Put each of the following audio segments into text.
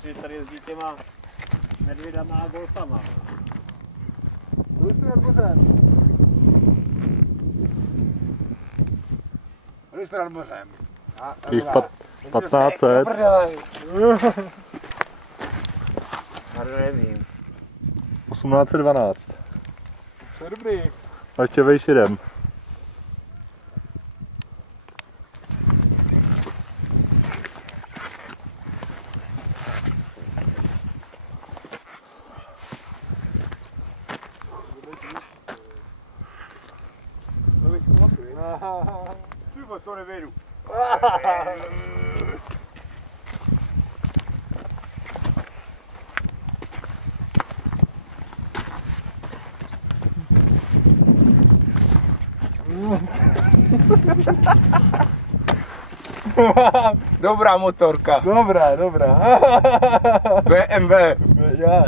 si tady jezdí těma medvědama a golfama. Byli jsme nad mořem. Byli jsme nad mořem. Těch 1500. Já nevím. 1812. To je dobrý. A ještě vejš jdem. Tyba, to nevědu. Dobrá motorka. Dobrá. BMW. Já.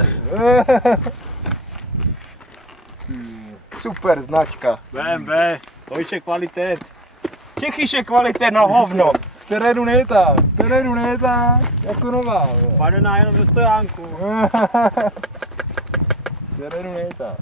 Super značka. BMW, to je kvalitet. Čechyše kvalitě na hovno. V terénu nejtá, jako nová. Padená jenom ze stojánku. V terénu nejtá.